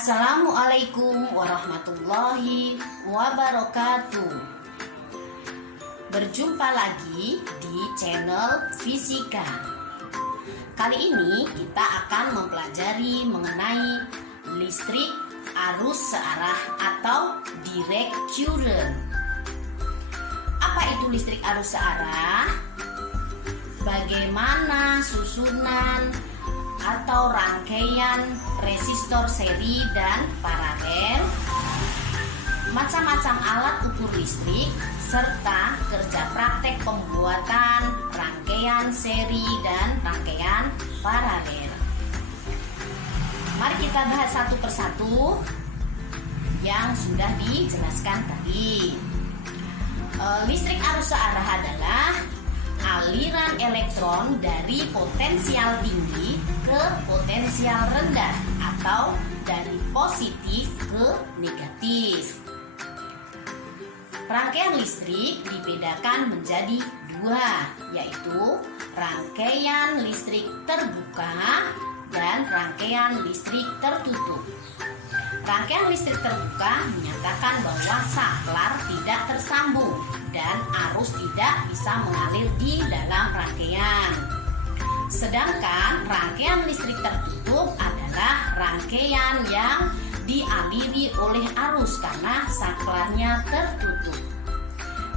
Assalamualaikum warahmatullahi wabarakatuh. Berjumpa lagi di channel Fisika. Kali ini kita akan mempelajari mengenai listrik arus searah atau direct current. Apa itu listrik arus searah? Bagaimana susunan atau rangkaian resistor seri dan paralel, macam-macam alat ukur listrik, serta kerja praktek pembuatan rangkaian seri dan rangkaian paralel. Mari kita bahas satu persatu yang sudah dijelaskan tadi. Listrik arus searah adalah aliran elektron dari potensial tinggi ke potensial rendah atau dari positif ke negatif. Rangkaian listrik dibedakan menjadi dua, yaitu rangkaian listrik terbuka dan rangkaian listrik tertutup. Rangkaian listrik terbuka menyatakan bahwa saklar tidak tersambung dan arus tidak bisa mengalir di dalam rangkaian. Sedangkan rangkaian listrik tertutup adalah rangkaian yang dialiri oleh arus karena saklarnya tertutup.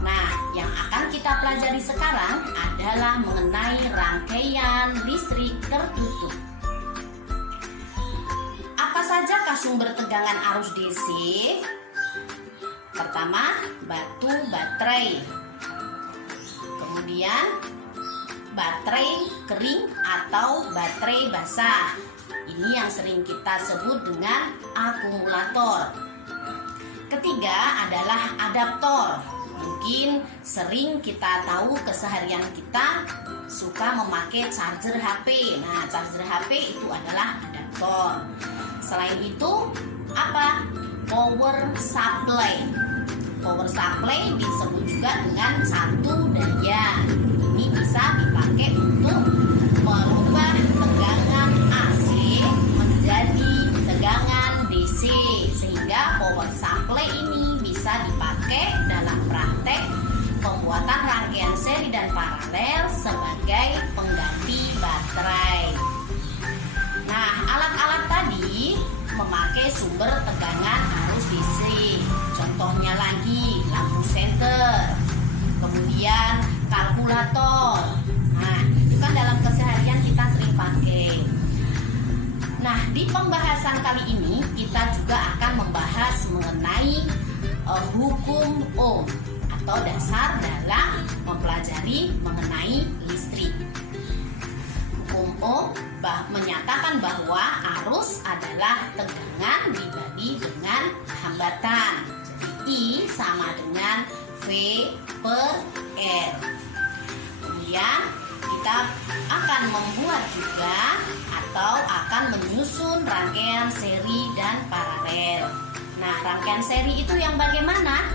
Nah, yang akan kita pelajari sekarang adalah mengenai rangkaian listrik tertutup. Apa sajakah sumber tegangan arus DC? Pertama, batu baterai. Kemudian, baterai kering atau baterai basah. Ini yang sering kita sebut dengan akumulator. Ketiga adalah adaptor. Mungkin sering kita tahu keseharian kita suka memakai charger HP. Nah, charger HP itu adalah adaptor. Selain itu, apa? Power supply. Power supply disebut juga dengan satu daya. Ini bisa dipakai untuk merubah tegangan AC menjadi tegangan DC, sehingga power supply ini bisa dipakai dalam praktek pembuatan rangkaian seri dan paralel sebagai pengganti baterai. Nah, alat-alat tadi memakai sumber tegangan arus DC. Contohnya lagi lampu senter, kemudian kalkulator. Nah, itu kan dalam keseharian kita sering pakai. Nah, di pembahasan kali ini kita juga akan membahas mengenai hukum Ohm atau dasar dalam mempelajari mengenai listrik. Hukum Ohm menyatakan bahwa arus adalah tegangan dibagi dengan hambatan. Jadi I sama dengan V per R. Kemudian kita akan membuat juga atau akan menyusun rangkaian seri dan paralel. Nah, rangkaian seri itu yang bagaimana?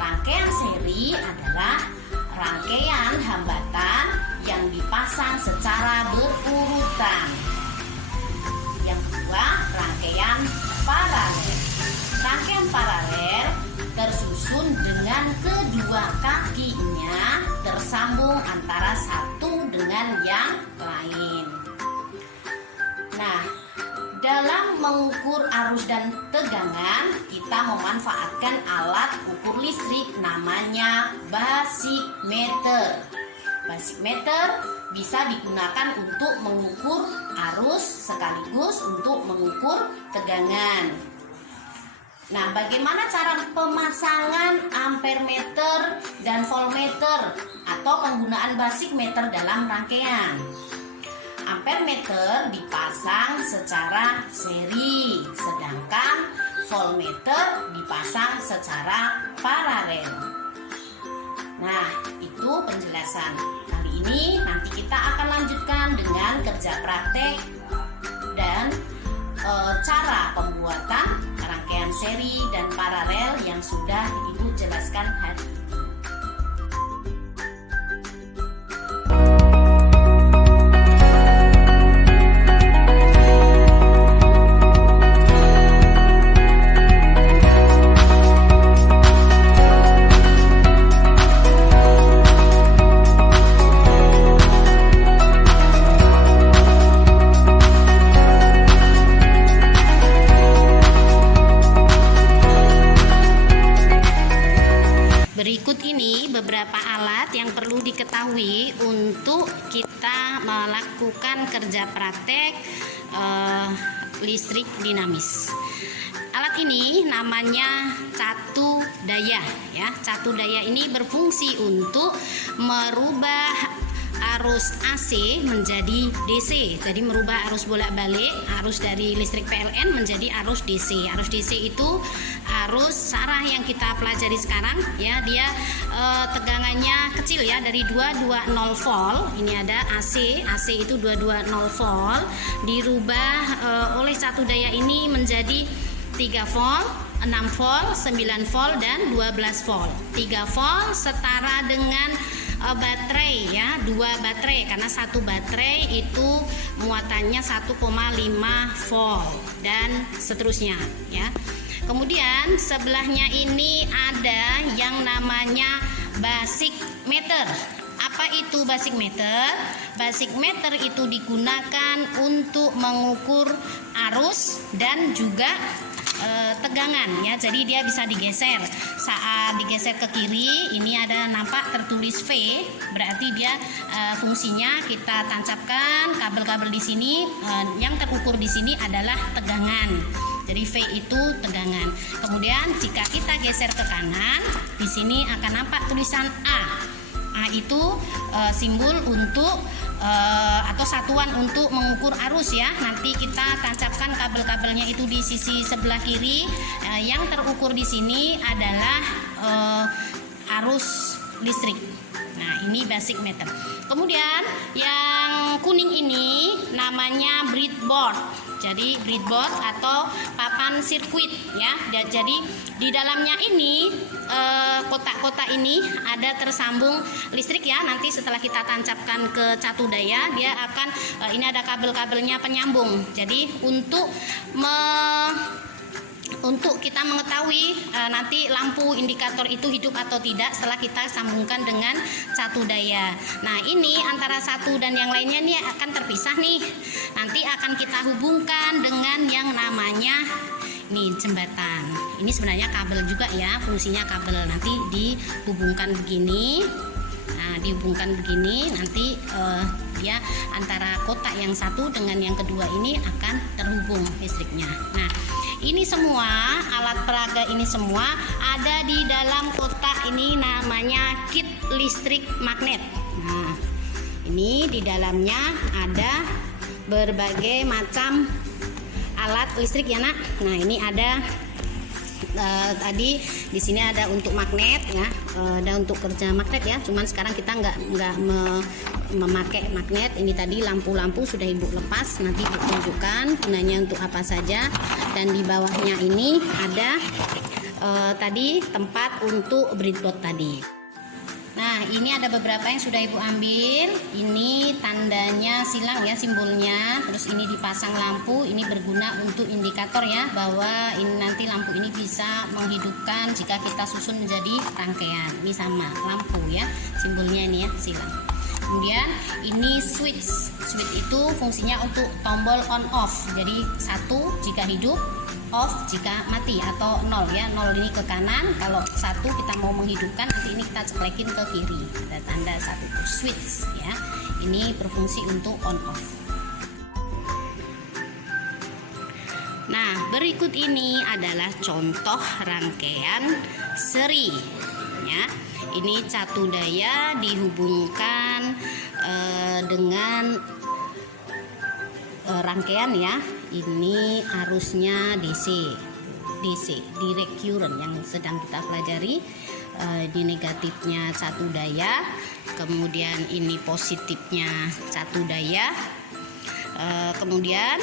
Rangkaian seri adalah rangkaian hambatan yang dipasang secara berurutan. Yang kedua, rangkaian paralel. Rangkaian paralel tersusun dengan kedua kakinya tersambung antara satu dengan yang lain. Nah, dalam mengukur arus dan tegangan, kita memanfaatkan alat ukur listrik namanya basic meter. Basic meter bisa digunakan untuk mengukur arus sekaligus untuk mengukur tegangan. Nah, bagaimana cara pemasangan ampermeter dan voltmeter atau penggunaan basic meter dalam rangkaian? Ampermeter dipasang secara seri, sedangkan voltmeter dipasang secara paralel. Nah, itu penjelasan. Kali ini nanti kita akan lanjutkan dengan kerja praktek dan cara pembuatan rangkaian seri dan paralel yang sudah Ibu jelaskan hari ini. diketahui untuk kita melakukan kerja praktek listrik dinamis. Alat ini namanya catu daya ya. Catu daya ini berfungsi untuk merubah arus AC menjadi DC. Jadi merubah arus bolak-balik, arus dari listrik PLN menjadi arus DC. Arus DC itu arus sarah yang kita pelajari sekarang ya. Dia tegangannya kecil ya, dari 220 volt. Ini ada AC itu 220 volt, dirubah oleh catu daya ini menjadi 3 volt, 6 volt, 9 volt, dan 12 volt. 3 volt setara dengan baterai ya, 2 baterai, karena satu baterai itu muatannya 1,5 volt dan seterusnya ya. Kemudian sebelahnya ini ada yang namanya basic meter. Apa itu basic meter? Basic meter itu digunakan untuk mengukur arus dan juga tegangan ya. Jadi dia bisa digeser. Saat digeser ke kiri, ini ada nampak tertulis V, berarti dia fungsinya kita tancapkan kabel-kabel di sini. Yang terukur di sini adalah tegangan. Jadi V itu tegangan. Kemudian jika kita geser ke kanan, di sini akan nampak tulisan A. A itu simbol untuk atau satuan untuk mengukur arus ya. Nanti kita tancapkan kabel-kabelnya itu di sisi sebelah kiri. Yang terukur di sini adalah arus listrik. Nah, ini basic meter. Kemudian yang kuning ini namanya breadboard. Jadi breadboard atau papan sirkuit ya. Jadi di dalamnya ini kotak-kotak ini ada tersambung listrik ya. Nanti setelah kita tancapkan ke catu daya, dia akan ini ada kabel-kabelnya penyambung. Jadi untuk kita mengetahui nanti lampu indikator itu hidup atau tidak setelah kita sambungkan dengan catu daya. Nah, ini antara satu dan yang lainnya ini akan terpisah nih. Nanti akan kita hubungkan dengan yang namanya nih jembatan. Ini sebenarnya kabel juga ya, fungsinya kabel. Nanti dihubungkan begini. Nah, dihubungkan begini nanti dia antara kotak yang satu dengan yang kedua ini akan terhubung listriknya. Nah, ini semua alat peraga ini semua ada di dalam kotak ini namanya kit listrik magnet. Nah, ini di dalamnya ada berbagai macam alat listrik ya nak. Nah, ini ada tadi di sini ada untuk magnet ya, ada untuk kerja magnet ya. Cuman sekarang kita nggak memakai magnet. Ini tadi lampu-lampu sudah ibu lepas, nanti ibu tunjukkan gunanya untuk apa saja. Dan di bawahnya ini ada tadi tempat untuk breadboard tadi. Nah, ini ada beberapa yang sudah ibu ambil. Ini tandanya silang ya, simbolnya. Terus ini dipasang lampu. Ini berguna untuk indikator ya, bahwa ini nanti lampu ini bisa menghidupkan jika kita susun menjadi rangkaian. Ini sama lampu ya, simbolnya ini ya, silang. Kemudian ini switch. Switch itu fungsinya untuk tombol on off. Jadi 1 jika hidup, off jika mati, atau 0 ya. 0 ini ke kanan, kalau 1 kita mau menghidupkan, nanti ini kita ceklekin ke kiri. Ada tanda 1 itu switch ya. Ini berfungsi untuk on off. Nah, berikut ini adalah contoh rangkaian seri ya. Ini catu daya dihubungkan dengan rangkaian ya. Ini arusnya DC, direct current yang sedang kita pelajari. Di negatifnya catu daya, kemudian ini positifnya catu daya. Kemudian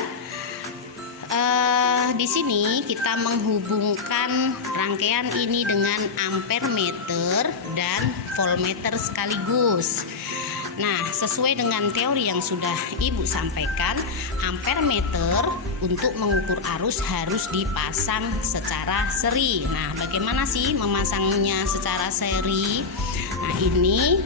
di sini kita menghubungkan rangkaian ini dengan ampere meter dan voltmeter sekaligus. Nah, sesuai dengan teori yang sudah ibu sampaikan, ampere meter untuk mengukur arus harus dipasang secara seri. Nah, bagaimana sih memasangnya secara seri? Nah, ini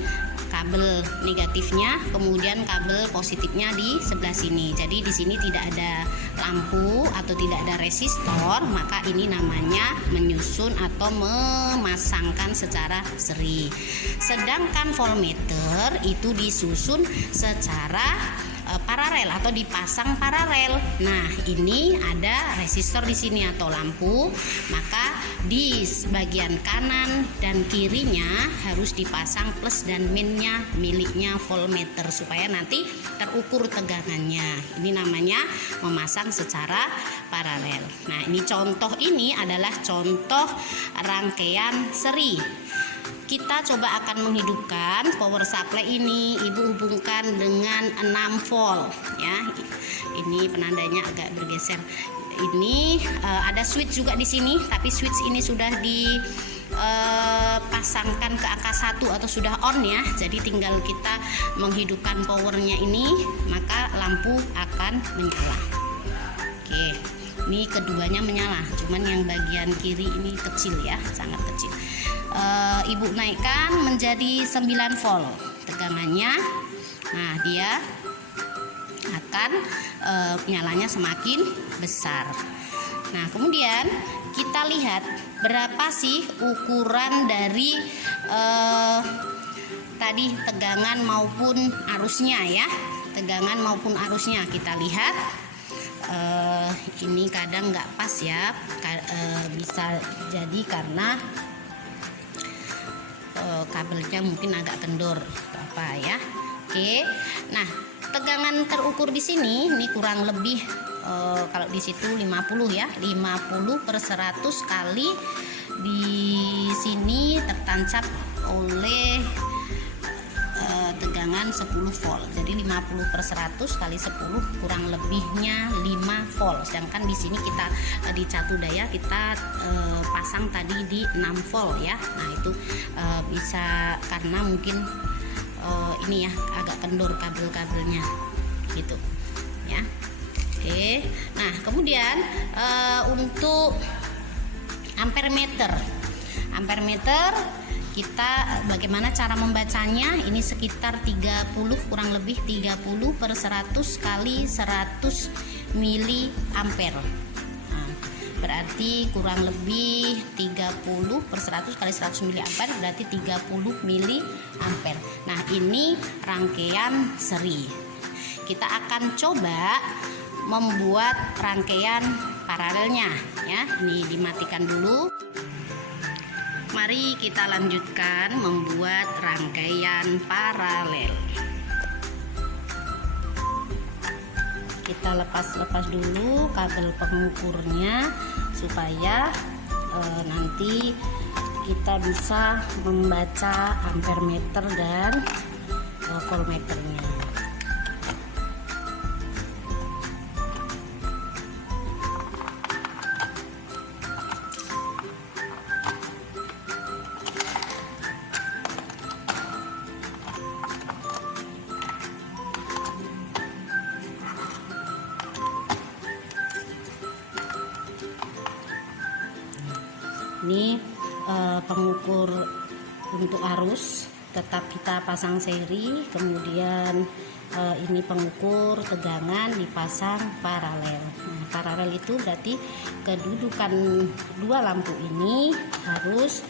kabel negatifnya, kemudian kabel positifnya di sebelah sini. Jadi di sini tidak ada lampu atau tidak ada resistor, maka ini namanya menyusun atau memasangkan secara seri. Sedangkan voltmeter itu disusun secara paralel atau dipasang paralel. Nah, ini ada resistor di sini atau lampu, maka di bagian kanan dan kirinya harus dipasang plus dan minusnya miliknya voltmeter supaya nanti terukur tegangannya. Ini namanya memasang secara paralel. Nah, ini contoh, ini adalah contoh rangkaian seri. Kita coba akan menghidupkan power supply ini. Ibu hubungkan dengan 6 volt ya. Ini penandanya agak bergeser. Ini ada switch juga di sini, tapi switch ini sudah dipasangkan ke angka 1 atau sudah on ya. Jadi tinggal kita menghidupkan powernya ini, maka lampu akan menyala. Oke. Ini keduanya menyala, cuman yang bagian kiri ini kecil ya, sangat kecil. Ibu naikkan menjadi 9 volt tegangannya. Nah, dia akan nyalanya semakin besar. Nah, kemudian kita lihat berapa sih ukuran dari tadi tegangan maupun arusnya ya. Tegangan maupun arusnya kita lihat. Ini kadang nggak pas ya, bisa jadi karena kabelnya mungkin agak kendor apa ya. Oke. Nah, tegangan terukur di sini ini kurang lebih kalau di situ 50 ya, 50/100 kali di sini tertancap oleh tegangan 10 volt. Jadi 50/100 kali 10 kurang lebihnya 5 volt. Sedangkan di sini kita di catu daya kita pasang tadi di 6 volt ya. Nah, itu bisa karena mungkin ini ya agak kendor kabel-kabelnya gitu ya. Oke. Nah, kemudian untuk ampermeter kita bagaimana cara membacanya? Ini sekitar 30 kurang lebih 30/100 kali 100 miliampere. Nah, berarti kurang lebih 30/100 kali 100 miliampere berarti 30 miliampere. Nah, ini rangkaian seri. Kita akan coba membuat rangkaian paralelnya ya. Ini dimatikan dulu. Mari kita lanjutkan membuat rangkaian paralel. Kita lepas dulu kabel pengukurnya supaya nanti kita bisa membaca ampermeter dan voltmeternya. Ini pengukur untuk arus tetap kita pasang seri, kemudian ini pengukur tegangan dipasang paralel. Nah, paralel itu berarti kedudukan dua lampu ini harus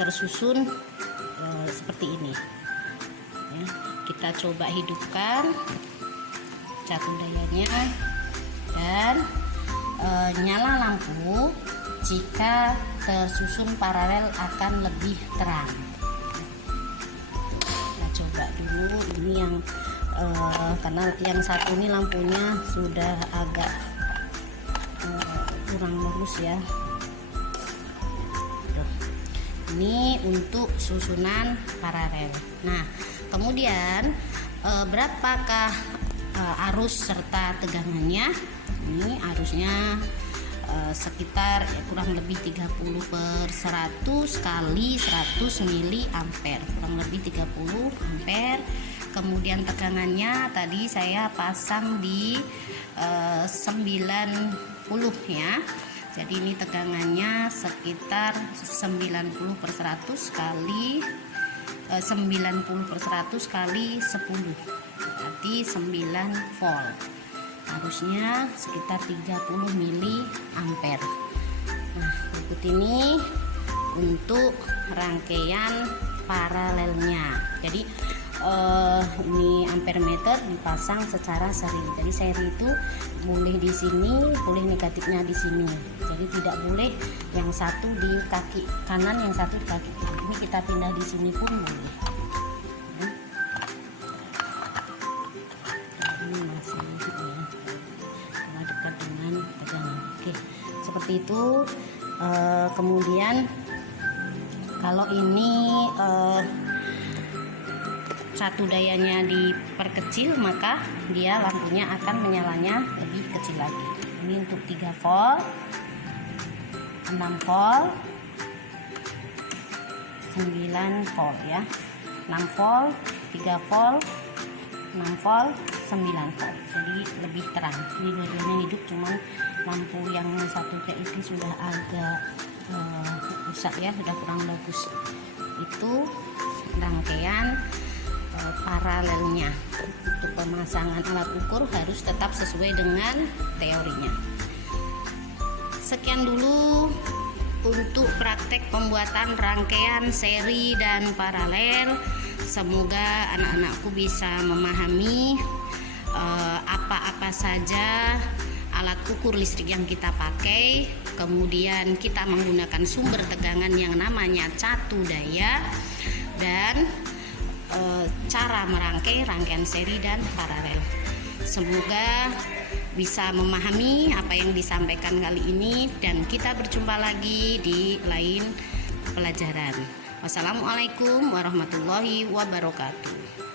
tersusun seperti ini ya. Kita coba hidupkan catu dayanya dan nyala lampu. Jika tersusun paralel akan lebih terang. Kita coba dulu ini yang karena yang satu ini lampunya sudah agak kurang bagus ya. Ini untuk susunan paralel. Nah, kemudian berapakah arus serta tegangannya? Ini arusnya sekitar kurang lebih 30/100 kali 100 miliampere, kurang lebih 30 ampere. Kemudian tegangannya tadi saya pasang di 90 ya. Jadi ini tegangannya sekitar 90/100 kali 90/100 kali 10, berarti 9 volt. Harusnya sekitar 30 mili ampere. Nah, berikut ini untuk rangkaian paralelnya. Jadi ini ampere meter dipasang secara seri. Jadi seri itu boleh di sini, boleh negatifnya di sini. Jadi tidak boleh yang satu di kaki kanan, yang satu di kaki kiri. Ini kita pindah di sini pun boleh. Ini masih karena dekat dengan tegangan. Oke, seperti itu. Kemudian kalau ini satu dayanya diperkecil, maka dia lampunya akan menyalanya lebih kecil lagi. Ini untuk 3 volt, 6 volt, 9 volt ya. 6 volt, 3 volt, 6 volt, 9 volt. Jadi lebih terang. Ini dua-duanya hidup, cuman lampu yang satu kayak ini sudah agak rusak ya, sudah kurang bagus. Itu rangkaian paralelnya. Untuk pemasangan alat ukur harus tetap sesuai dengan teorinya. Sekian dulu untuk praktek pembuatan rangkaian seri dan paralel. Semoga anak-anakku bisa memahami apa-apa saja alat ukur listrik yang kita pakai. Kemudian kita menggunakan sumber tegangan yang namanya catu daya, dan cara merangkai rangkaian seri dan paralel. Semoga bisa memahami apa yang disampaikan kali ini, dan kita berjumpa lagi di lain pelajaran. Wassalamualaikum warahmatullahi wabarakatuh.